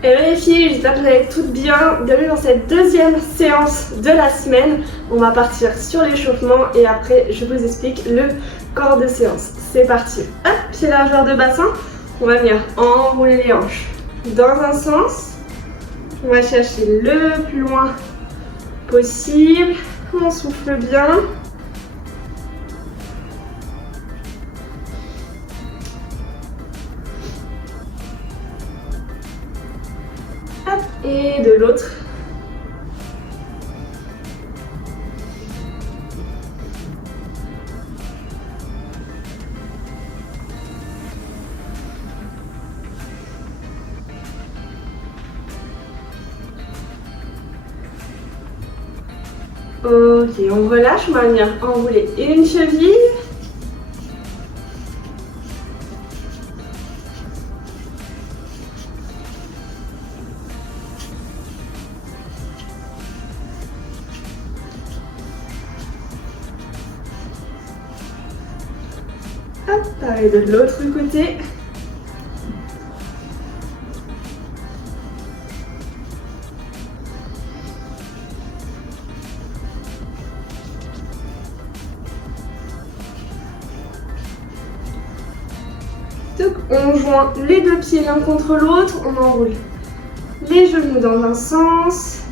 Hello les filles, j'espère que vous allez toutes bien. Bienvenue dans cette deuxième séance de la semaine. On va partir sur l'échauffement et après je vous explique le corps de séance. C'est parti. Hop, pied largeur de bassin. On va venir enrouler les hanches dans un sens. On va chercher le plus loin possible. On souffle bien. Et de l'autre. Ok, on relâche, on va venir enrouler une cheville. Hop, pareil de l'autre côté. Donc on joint les deux pieds l'un contre l'autre, on enroule les genoux dans un sens.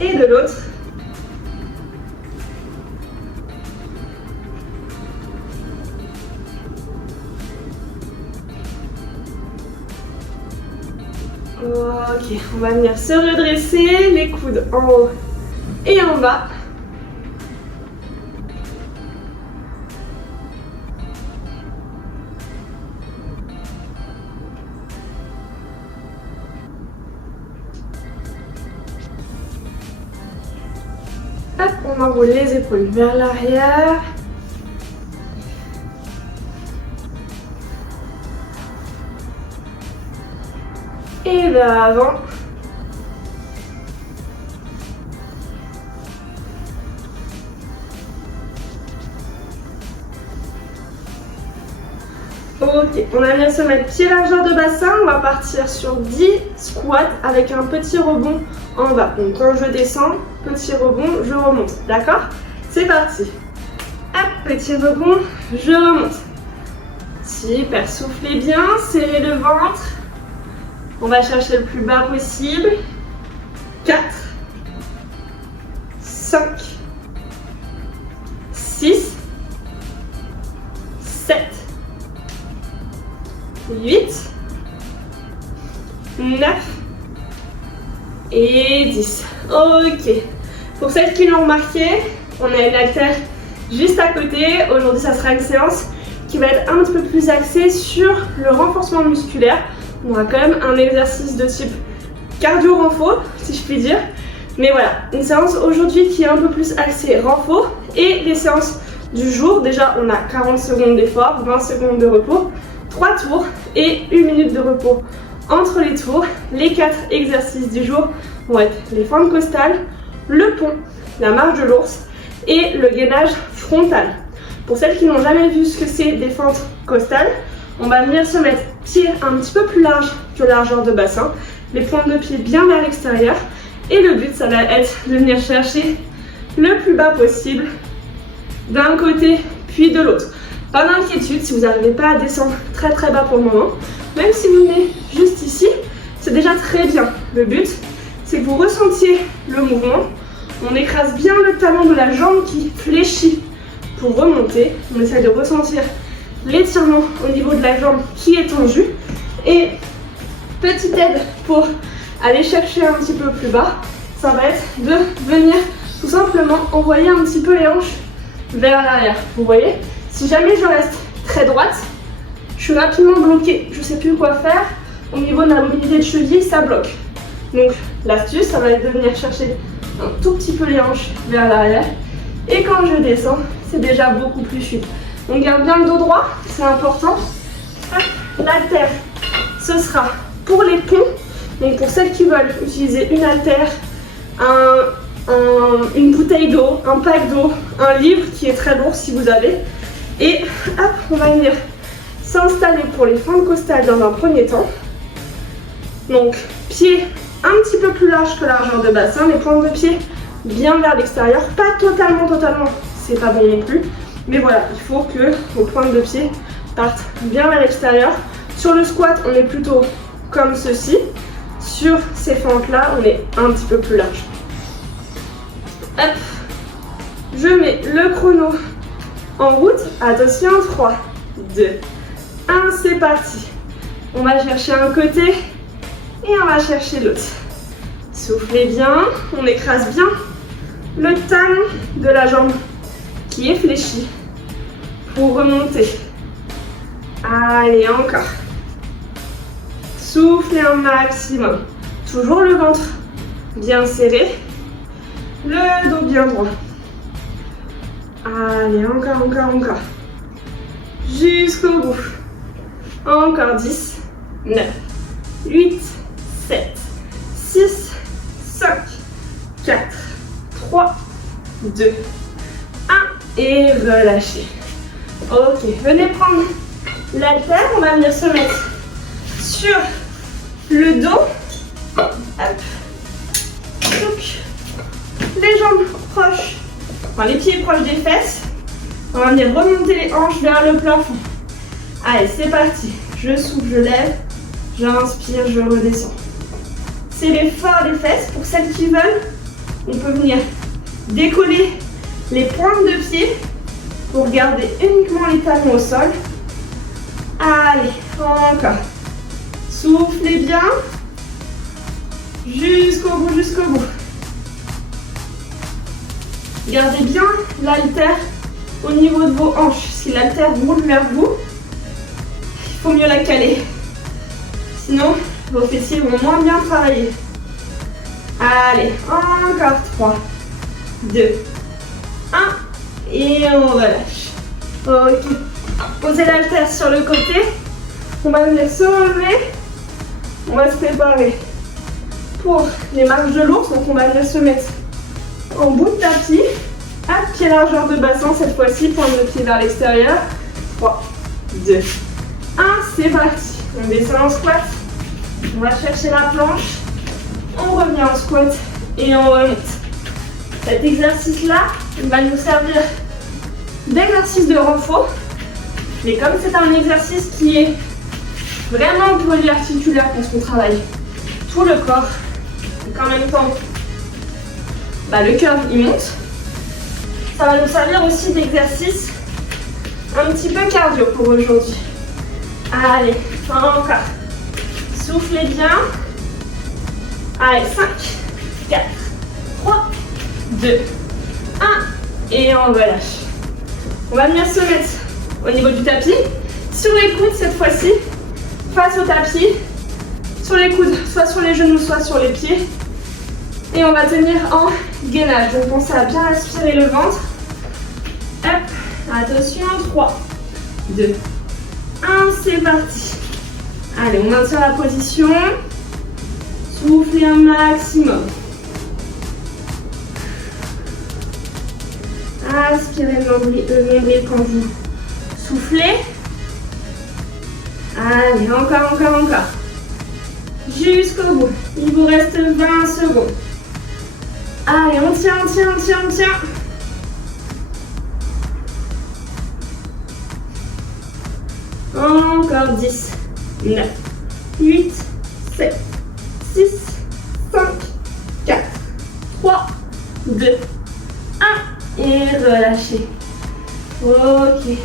Et de l'autre. Ok, on va venir se redresser, les coudes en haut et en bas. Hop, on enroule les épaules vers l'arrière. Et vers l'avant. Ok, on va venir se mettre pied largeur de bassin. On va partir sur 10 squats avec un petit rebond en bas. Donc quand je descends, petit rebond, je remonte. D'accord? C'est parti. Hop, petit rebond, je remonte. Super, soufflez bien, serrez le ventre. On va chercher le plus bas possible. 4, 5, 6, 7, 8, 9 et 10. Ok. Pour celles qui l'ont remarqué, on a une haltère juste à côté. Aujourd'hui, ça sera une séance qui va être un petit peu plus axée sur le renforcement musculaire. On aura quand même un exercice de type cardio-renfo, si je puis dire. Mais voilà, une séance aujourd'hui qui est un peu plus axée renfo. Et les séances du jour, déjà on a 40 secondes d'effort, 20 secondes de repos, 3 tours et 1 minute de repos entre les tours. Les 4 exercices du jour vont être les fentes costales, le pont, la marche de l'ours et le gainage frontal. Pour celles qui n'ont jamais vu ce que c'est des fentes costales, on va venir se mettre pied un petit peu plus large que largeur de bassin, les pointes de pied bien vers l'extérieur. Et le but, ça va être de venir chercher le plus bas possible d'un côté puis de l'autre. Pas d'inquiétude si vous n'arrivez pas à descendre très très bas pour le moment. Même si vous venez juste ici, c'est déjà très bien. Le but, c'est que vous ressentiez le mouvement. On écrase bien le talon de la jambe qui fléchit pour remonter. On essaie de ressentir l'étirement au niveau de la jambe qui est tendue. Et petite aide pour aller chercher un petit peu plus bas, ça va être de venir tout simplement envoyer un petit peu les hanches vers l'arrière. Vous voyez, si jamais je reste très droite, je suis rapidement bloquée, je ne sais plus quoi faire. Au niveau de la mobilité de cheville, ça bloque. Donc l'astuce, ça va être de venir chercher un tout petit peu les hanches vers l'arrière. Et quand je descends, c'est déjà beaucoup plus fluide. On garde bien le dos droit, c'est important. L'haltère, ce sera pour les ponts. Donc pour celles qui veulent utiliser une haltère une bouteille d'eau, un pack d'eau, un livre qui est très lourd si vous avez. Et hop, on va venir s'installer pour les fentes costales dans un premier temps. Donc, pieds un petit peu plus larges que la largeur de bassin, les pointes de pied bien vers l'extérieur, pas totalement, c'est pas bon non plus. Mais voilà, il faut que vos pointes de pied partent bien vers l'extérieur. Sur le squat, on est plutôt comme ceci. Sur ces fentes-là, on est un petit peu plus large. Hop, je mets le chrono en route. Attention, 3, 2, 1, c'est parti. On va chercher un côté et on va chercher l'autre. Soufflez bien, on écrase bien le talon de la jambe qui est fléchi pour remonter. Allez, encore. Soufflez un maximum. Toujours le ventre bien serré. Le dos bien droit. Allez, encore. Jusqu'au bout. Encore 10, 9, 8, 7, 6, 5, 4, 3, 2, 1 et relâchez. Ok, venez prendre l'haltère, on va venir se mettre sur le dos. Hop. Donc, les jambes proches, enfin les pieds proches des fesses. On va venir remonter les hanches vers le plafond. Allez, c'est parti. Je souffle, je lève, j'inspire, je redescends. C'est l'effort des fesses. Pour celles qui veulent, on peut venir décoller les pointes de pied pour garder uniquement les talons au sol. Allez, encore. Soufflez bien. Jusqu'au bout. Gardez bien l'haltère au niveau de vos hanches. Si l'haltère roule vers vous, il faut mieux la caler. Sinon, vos fessiers vont moins bien travailler. Allez, encore 3, 2, 1 et on relâche. Ok. Posez l'haltère sur le côté. On va venir se relever. On va se préparer pour les marches de l'ours. Donc on va venir se mettre en bout de tapis. À pied largeur de bassin cette fois-ci. Pointe de pied vers l'extérieur. 3, 2, 1. C'est parti. On descend en squat. On va chercher la planche. On revient en squat et on remonte. Cet exercice-là, il va nous servir d'exercice de renfort. Mais comme c'est un exercice qui est vraiment polyarticulaire parce qu'on travaille tout le corps, et qu'en même temps, le cœur il monte, ça va nous servir aussi d'exercice un petit peu cardio pour aujourd'hui. Allez, encore. Soufflez bien. Allez, 5, 4, 3, 2, 1 et on relâche. On va venir se mettre au niveau du tapis, sur les coudes cette fois-ci, face au tapis, sur les coudes, soit sur les genoux, soit sur les pieds. Et on va tenir en gainage. Donc pensez à bien aspirer le ventre. Hop, attention, 3, 2, 1, c'est parti. Allez, on maintient la position. Soufflez un maximum. Aspirez le nombril quand vous soufflez. Allez, encore. Jusqu'au bout. Il vous reste 20 secondes. Allez, on tient. Encore 10, 9, 8, 7, 6, 5, 4, 3, 2, 1 et relâchez. Ok.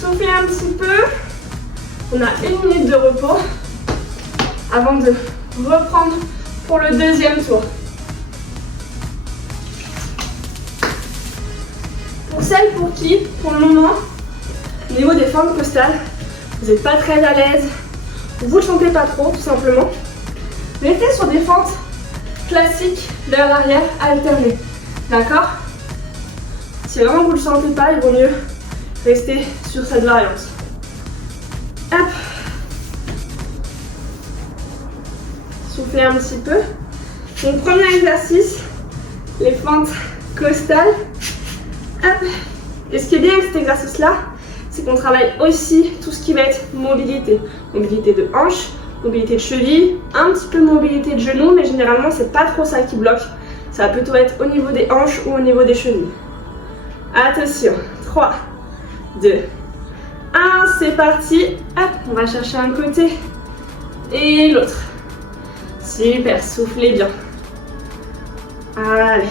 Soufflez un petit peu. On a 1 minute de repos avant de reprendre pour le deuxième tour. Pour celles pour qui, pour le moment, au niveau des formes costales, vous n'êtes pas très à l'aise, vous ne sentez pas trop, tout simplement, mettez sur des fentes classiques vers l'arrière alternées. D'accord? Si vraiment vous ne le sentez pas, il vaut mieux rester sur cette variante. Hop. Soufflez un petit peu. Donc premier exercice, les fentes costales. Hop. Et ce qui est bien avec cet exercice-là, c'est qu'on travaille aussi tout ce qui va être mobilité. Mobilité de hanche, mobilité de cheville, un petit peu de mobilité de genoux, mais généralement c'est pas trop ça qui bloque. Ça va plutôt être au niveau des hanches ou au niveau des chevilles. Attention, 3, 2, 1, c'est parti. Hop, on va chercher un côté et l'autre. Super, soufflez bien. Allez.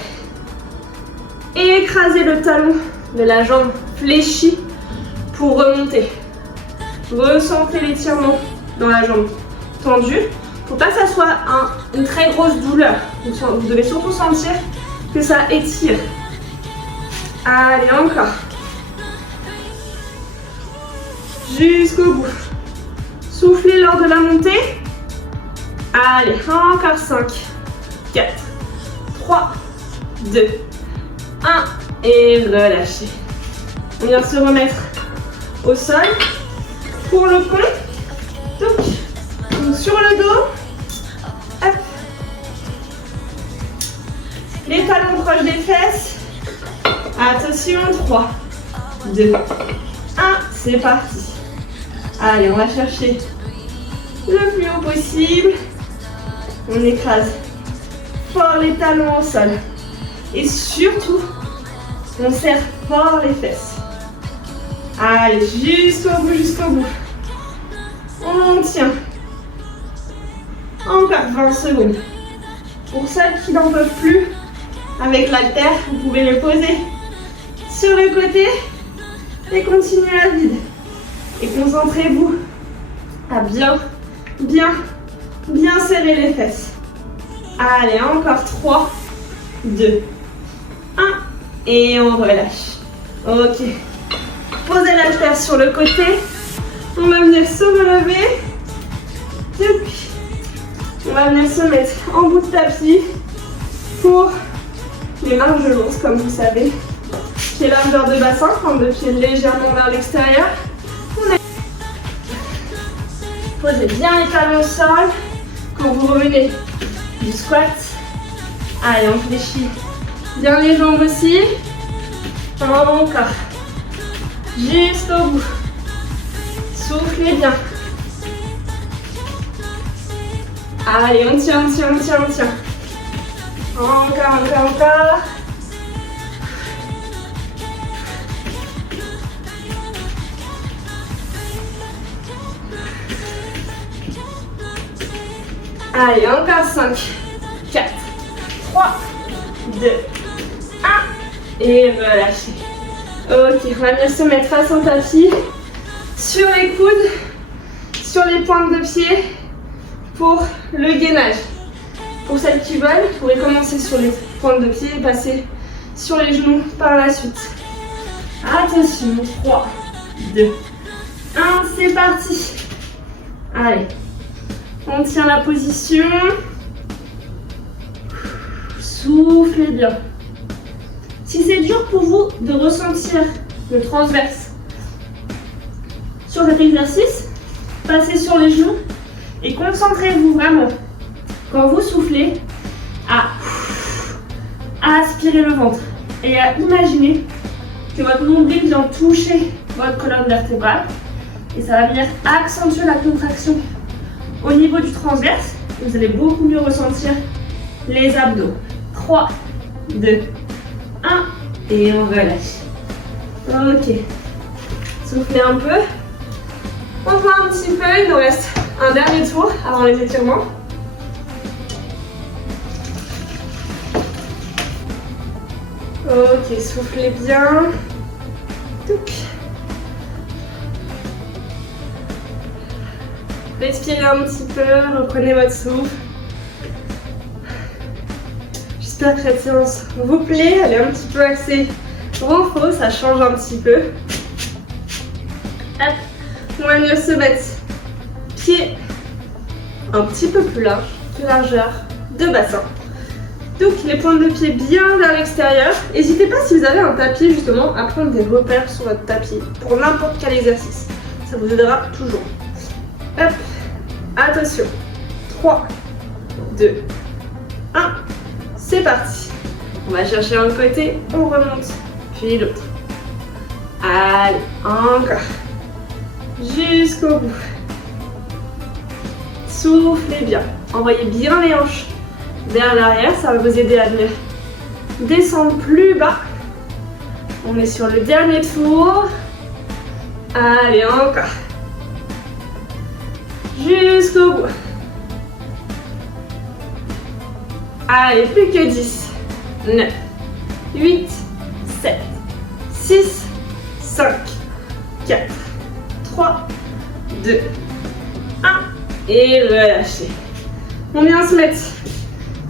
Écrasez le talon de la jambe fléchie pour remonter. Ressentez l'étirement dans la jambe tendue. Faut pas que ça soit une très grosse douleur. Vous devez surtout sentir que ça étire. Allez, encore. Jusqu'au bout. Soufflez lors de la montée. Allez, encore 5, 4, 3, 2, 1 et relâchez. On vient se remettre au sol pour le pont. Donc sur le dos. Hop. Les talons proches des fesses. Attention, 3, 2, 1, c'est parti. Allez, on va chercher le plus haut possible. On écrase fort les talons au sol. Et surtout, on serre fort les fesses. Allez, jusqu'au bout, jusqu'au bout. On tient. Encore 20 secondes. Pour celles qui n'en peuvent plus, avec l'haltère, vous pouvez le poser sur le côté et continuer à vide. Et concentrez-vous à bien serrer les fesses. Allez, encore 3, 2, 1 et on relâche. Ok. Posez l'haltère sur le côté. On va venir se relever. On va venir se mettre en bout de tapis pour les marches de l'ours, comme vous savez. Pied largeur de bassin, forme de pied légèrement vers l'extérieur. Posez bien les talons au sol. Quand vous revenez du squat, allez, on fléchit bien les jambes aussi. Encore. Jusqu'au bout. Soufflez bien. Allez, on tient. Encore. Allez, encore 5, 4, 3, 2, 1 et relâchez. Ok, on va venir se mettre face au tapis, sur les coudes, sur les pointes de pied pour le gainage. Pour celles qui veulent, vous pourrez commencer sur les pointes de pied et passer sur les genoux par la suite. Attention, 3, 2, 1, c'est parti. Allez. On tient la position. Soufflez bien. Si c'est dur pour vous de ressentir le transverse sur cet exercice, passez sur les genoux et concentrez-vous vraiment, quand vous soufflez, à aspirer le ventre et à imaginer que votre nombril vient toucher votre colonne vertébrale et ça va venir accentuer la contraction au niveau du transverse. Vous allez beaucoup mieux ressentir les abdos. 3, 2, 1 et on relâche. Ok. Soufflez un peu. On voit un petit peu, il nous reste un dernier tour avant les étirements. Ok, soufflez bien. Touc. Respirez un petit peu, reprenez votre souffle. J'espère que cette séance vous plaît. Elle est un petit peu axée renfort, ça change un petit peu. Hop. On va venir se mettre pied un petit peu plus large, largeur de bassin. Donc les pointes de pied bien vers l'extérieur. N'hésitez pas, si vous avez un tapis justement, à prendre des repères sur votre tapis pour n'importe quel exercice. Ça vous aidera toujours. Hop. Attention. 3, 2, 1. C'est parti. On va chercher un côté, on remonte, puis l'autre. Allez, encore. Jusqu'au bout. Soufflez bien. Envoyez bien les hanches vers l'arrière. Ça va vous aider à venir descendre plus bas. On est sur le dernier tour. Allez, encore. Jusqu'au bout. Allez, plus que 10. 9, 8, 7, 6, 5, 4, 3, 2, 1. Et relâchez. On vient se mettre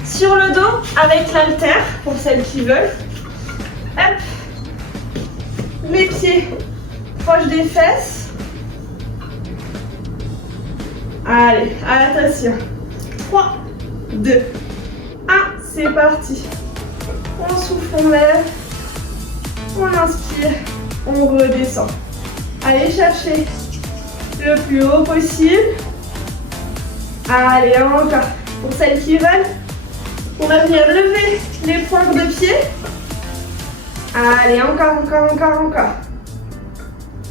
sur le dos avec l'haltère pour celles qui veulent. Hop. Les pieds proches des fesses. Allez, attention. 3, 2, 1. C'est parti. On souffle, on lève. On inspire. On redescend. Allez chercher le plus haut possible. Allez, encore. Pour celles qui veulent, on va venir lever les pointes de pied. Allez, encore, encore, encore, encore.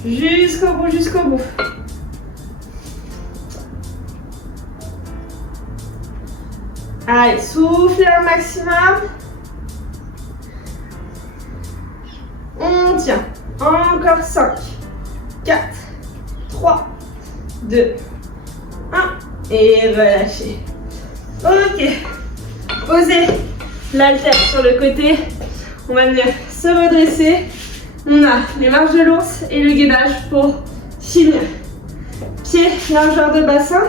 Jusqu'au bout, jusqu'au bout. Allez, soufflez un maximum. On tient. Encore 5, 4, 3, 2, 1. Et relâchez. Ok. Posez l'haltère sur le côté. On va venir se redresser. On a les marches de l'ours et le gainage pour finir. Pied, largeur de bassin.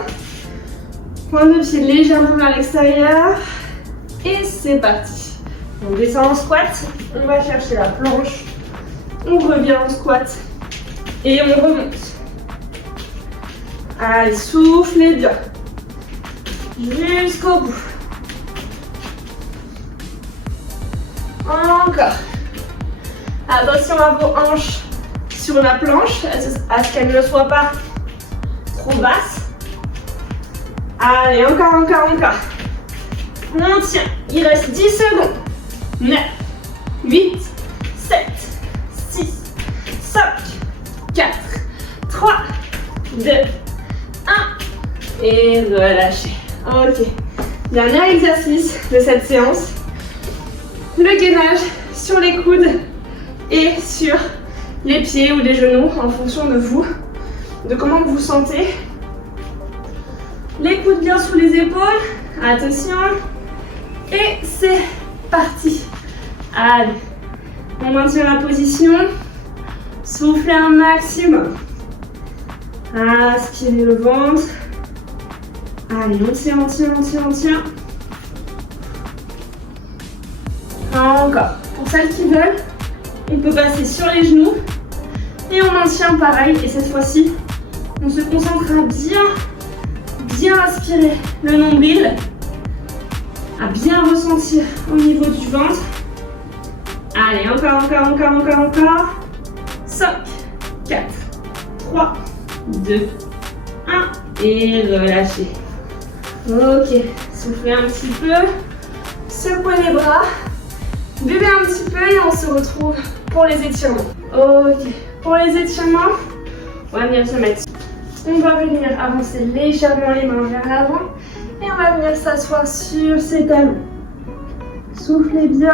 Point de pied légèrement vers l'extérieur. Et c'est parti. On descend en squat. On va chercher la planche. On revient en squat. Et on remonte. Allez, soufflez bien. Jusqu'au bout. Encore. Attention à vos hanches sur la planche, à ce qu'elles ne soient pas trop basses. Allez, encore, encore, encore. On tient. Il reste 10 secondes. 9, 8, 7, 6, 5, 4, 3, 2, 1. Et relâchez. Ok. Dernier exercice de cette séance. Le gainage sur les coudes et sur les pieds ou les genoux en fonction de vous, de comment vous vous sentez. Les coudes bien sous les épaules. Attention. Et c'est parti. Allez. On maintient la position. Soufflez un maximum. Aspirez le ventre. Allez, on tient, on tient, on tient, on tient. Encore. Pour celles qui veulent, on peut passer sur les genoux. Et on maintient pareil. Et cette fois-ci, on se concentre à bien aspirer le nombril. À bien ressentir au niveau du ventre. Allez, encore, encore, encore, encore, encore. 5, 4, 3, 2, 1. Et relâchez. Ok, soufflez un petit peu. Secouez les bras. Buvez un petit peu et on se retrouve pour les étirements. Ok, pour les étirements, on va venir se mettre. On va venir avancer légèrement les mains vers l'avant et on va venir s'asseoir sur ses talons. Soufflez bien.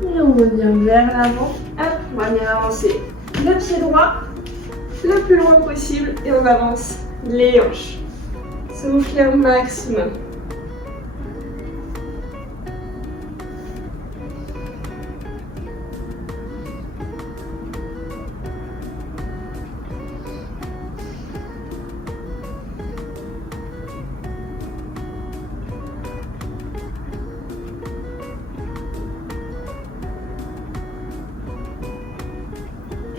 Et on revient vers l'avant. Hop, on va venir avancer le pied droit le plus loin possible et on avance les hanches. Soufflez un maximum.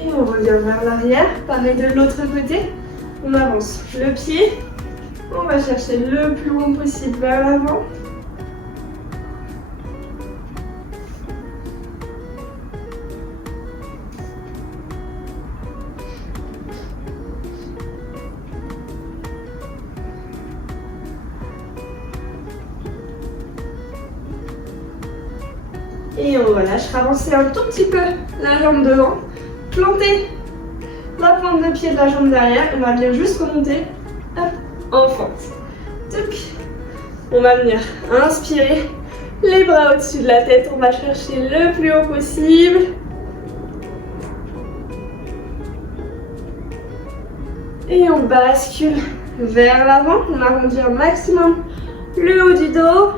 Et on revient vers l'arrière, pareil de l'autre côté. On avance le pied, on va chercher le plus loin possible vers l'avant. Et on relâche, avancer un tout petit peu la jambe devant, planter la pointe de pied de la jambe derrière, on va venir juste remonter, hop, en fente. Tuc. On va venir inspirer, les bras au-dessus de la tête, on va chercher le plus haut possible. Et on bascule vers l'avant, on arrondit un maximum le haut du dos.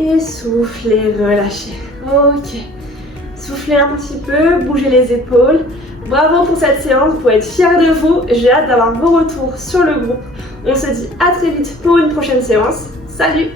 Et soufflez, relâchez. Ok. Soufflez un petit peu, bougez les épaules. Bravo pour cette séance, vous pouvez être fiers de vous. J'ai hâte d'avoir vos retours sur le groupe. On se dit à très vite pour une prochaine séance. Salut!